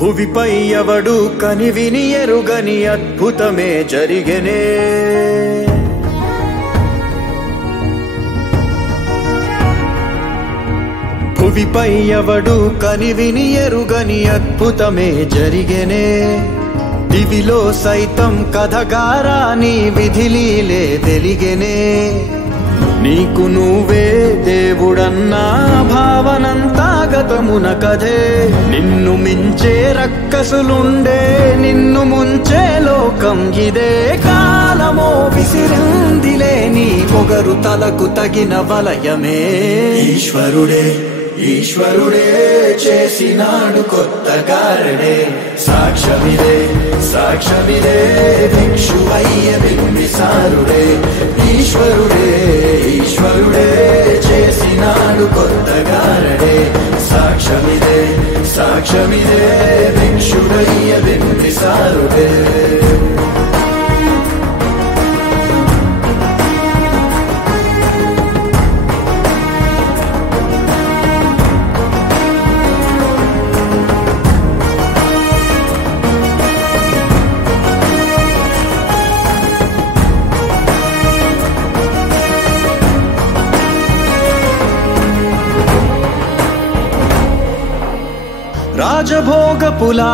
భువిపై ఎవడు కనివిని ఎరుగని అద్భుతమే జరిగెనే. భువిపై ఎవడు కనివిని ఎరుగని అద్భుతమే జరిగెనే. దివిలో సైతం కథగారాని విధిలీలే తెలిగెనే. నీకు నువ్వే దేవుడన్నా భావనంతా గతమున కథే. నిన్ను మించే రక్కసులుండే నిన్ను ముంచే లోకం ఇదే. కాలమో విసిరిందిలే నీ పొగరు తలకు తగిన వలయమే. ఈశ్వరుడే ఈశ్వరుడే చేసినాడు కొత్త గారడే. సాక్ష్యమిదే సాక్ష్యమిదే భిక్షువయ్య బింబిసారుడే. ఈశ్వరుడే ఈశ్వరుడే చేసినాడు కొత్త గారడే. సాక్ష్యమిదే సాక్ష్యమిదే భిక్షుడయ్య బింబిసారుడే. రాజభోగపులా